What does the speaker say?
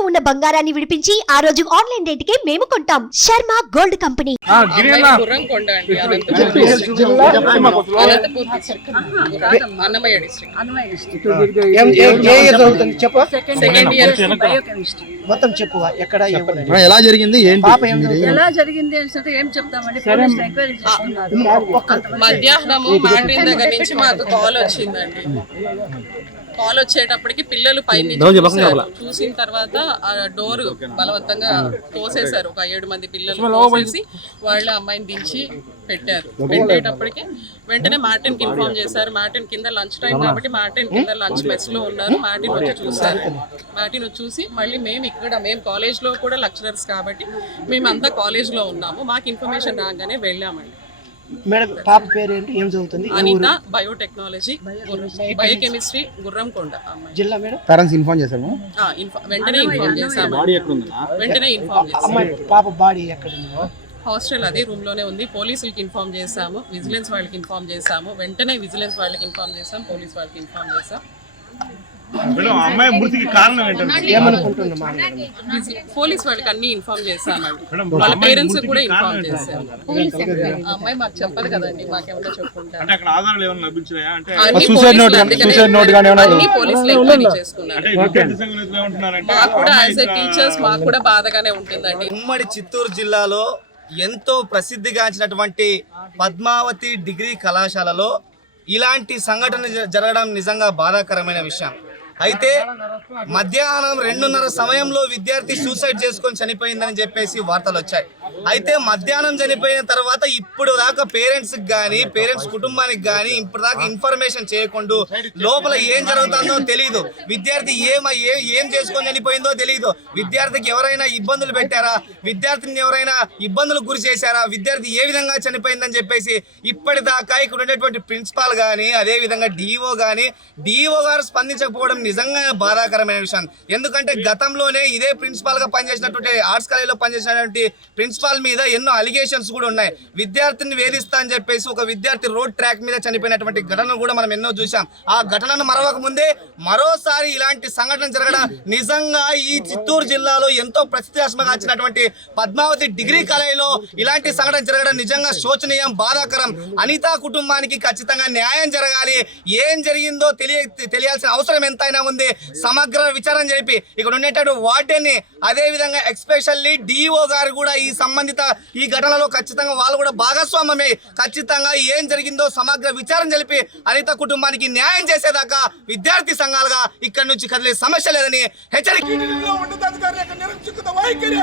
ఇంట్లో ఉన్న బంగారాన్ని విడిపించి ఆ రోజు ఆన్లైన్ రేటుకే మేము కొంటాం. Sharma gold company. మొత్తం చెప్పు ఎక్కడ ఎలా జరిగింది? ఎలా జరిగింది అంటే ఏం చెప్తామండి? ఎంక్వైరీ చేస్తున్నారు. అంతమంది మధ్యాహ్నం మాండ్రిన్ దగ్గర నుంచి మాకు కాల్ వచ్చిందండి. కాల్ వచ్చేటప్పటికి పిల్లలు పై నుంచి చూశారు. చూసిన తర్వాత ఆ డోర్ బలవంతంగా తోసేశారు. ఒక ఏడు మంది పిల్లలు తోసేసి వాళ్ళ అమ్మాయిని దించి పెట్టారు. పెట్టేటప్పటికి వెంటనే మార్టిన్కి ఇన్ఫార్మ్ చేశారు. మార్టిన్ కింద లంచ్ టైం కాబట్టి మార్టిన్ కింద లంచ్ మెస్లో ఉన్నారు. మార్టిన్ వచ్చి చూశారు. మార్టిన్ వచ్చి చూసి మళ్ళీ మేము ఇక్కడ మేము కాలేజ్లో కూడా లెక్చరర్స్ కాబట్టి మేమంతా కాలేజ్లో ఉన్నాము. మాకు ఇన్ఫర్మేషన్ రాగానే వెళ్ళామండి. మేడం పాప పేరు ఏంటి ఏం చదువుతుంది? అనిత? బయోటెక్నాలజీ బయోకెమిస్ట్రీ గుర్రంకొండ జిల్లా మేడం? పేరెంట్స్ ఇన్ఫార్మ్ ఇన్ఫా- వెంటనే ఇన్ఫార్మ్ చేశాము వెంటనే ఇన్ఫార్మ్ చేశాము అమ్మాయి పాప బాడీ ఎక్కడ ఉంది హాస్టల్ అదే రూమ్లోనే ఉంది. పోలీసులకి ఇన్ఫార్మ్ చేశాము. విజిలెన్స్ వాళ్ళకి ఇన్ఫార్మ్ చేశాము. వెంటనే విజిలెన్స్ వాళ్ళకి ఇన్ఫార్మ్ చేశాం. పోలీస్ వాళ్ళకి ఇన్ఫార్మ్ చేశాం. మేడం అమ్మాయి మృతికి కారణం ఏంటంటే పోలీస్ వాళ్ళకి అన్ని ఇన్ఫార్మ్ మేడం, వాళ్ళ పేరెంట్స్ కూడా ఇన్ఫార్మ్ అమ్మాయి మాకు చెప్పదు కదండి మాకేమైనా చెప్పుకుంటారు అంటే అక్కడ ఆధారాలు ఏమైనా లభించినాయా? అంటే అన్ని సూసైడ్ పోలీసులు నోట్ కానీ- అందుకనే సూసైడ్ నోట్ కానీ ఏమైనా- అన్ని పోలీసులు ఎంక్వైరీ చేసుకున్నారు. అంటే విద్యార్థి సంఘం నేతలు ఏమంటున్నారంటే మాకు కూడా ఆ యాజ్ ఎ అమ్మాయి టీచర్స్ మాకు కూడా బాధగానే ఉంటుందండి. ఉమ్మడి చిత్తూరు జిల్లాలో ఎంతో ప్రసిద్ధిగాంచినటువంటి పద్మావతి డిగ్రీ కళాశాలలో ఇలాంటి సంఘటన జ- జరగడం నిజంగా బాధాకరమైన విషయం. అయితే మధ్యాహ్నం రెండున్నర సమయంలో విద్యార్థి సూసైడ్ చేసుకొని చనిపోయిందని చెప్పేసి వార్తలు వచ్చాయి. అయితే మధ్యాహ్నం చనిపోయిన తర్వాత ఇప్పుడు దాకా పేరెంట్స్ కానీ పేరెంట్స్ కుటుంబానికి కానీ ఇప్పుడు దాకా ఇన్ఫర్మేషన్ చేయకుండా లోపల ఏం జరుగుతుందో తెలియదు విద్యార్థి ఏం ఏం చేసుకొని చనిపోయిందో తెలియదు విద్యార్థికి ఎవరైనా ఇబ్బందులు పెట్టారా? విద్యార్థిని ఎవరైనా ఇబ్బందులు గురి చేశారా? విద్యార్థి ఏ విధంగా చనిపోయిందని చెప్పేసి ఇప్పటిదాకా ఇక్కడ ఉండేటువంటి ప్రిన్సిపాల్ కానీ అదే విధంగా డిఓ కానీ డిఓ గారు స్పందించకపోవడం నిజంగా బాధాకరమైన విషయం. ఎందుకంటే గతంలోనే ఇదే ప్రిన్సిపాల్గా పనిచేసినటువంటి ఆర్ట్స్ కాలేజీలో పనిచేసినటువంటి ప్రిన్సిపాల్ మీద ఎన్నో అలిగేషన్స్ కూడా ఉన్నాయి. విద్యార్థిని వేధిస్తా అని చెప్పేసి ఒక విద్యార్థి రోడ్ ట్రాక్ మీద చనిపోయినటువంటి ఘటనలు కూడా మనం ఎన్నో చూసాం ఆ ఘటనను మరవక ముందే మరోసారి ఇలాంటి సంఘటన జరగడం నిజంగా ఈ చిత్తూరు జిల్లాలో ఎంతో ప్రసిద్ధిగాంచినటువంటి పద్మావతి డిగ్రీ కాలేజీలో ఇలాంటి సంఘటన జరగడం నిజంగా శోచనీయం బాధాకరం. అనితా కుటుంబానికి ఖచ్చితంగా న్యాయం జరగాలి. ఏం జరిగిందో తెలియ తెలియాల్సిన అవసరం ఎంత ఎంతైనా ఉంది సమగ్ర విచారణ జరిపి ఇక్కడ ఉండేటటువంటి వార్డెన్ని అదే విధంగా ఎక్స్పెషల్లీ డిఓ గారు కూడా ఈ సంబంధిత ఈ ఘటనలో ఖచ్చితంగా వాళ్ళు కూడా భాగస్వామ్యమే. ఖచ్చితంగా ఏం జరిగిందో సమగ్ర విచారణ జరిపి అనిత కుటుంబానికి న్యాయం చేసేదాకా విద్యార్థి సంఘాలుగా ఇక్కడ నుంచి కదిలే సమస్య లేదని హెచ్చరిక వైఖరి!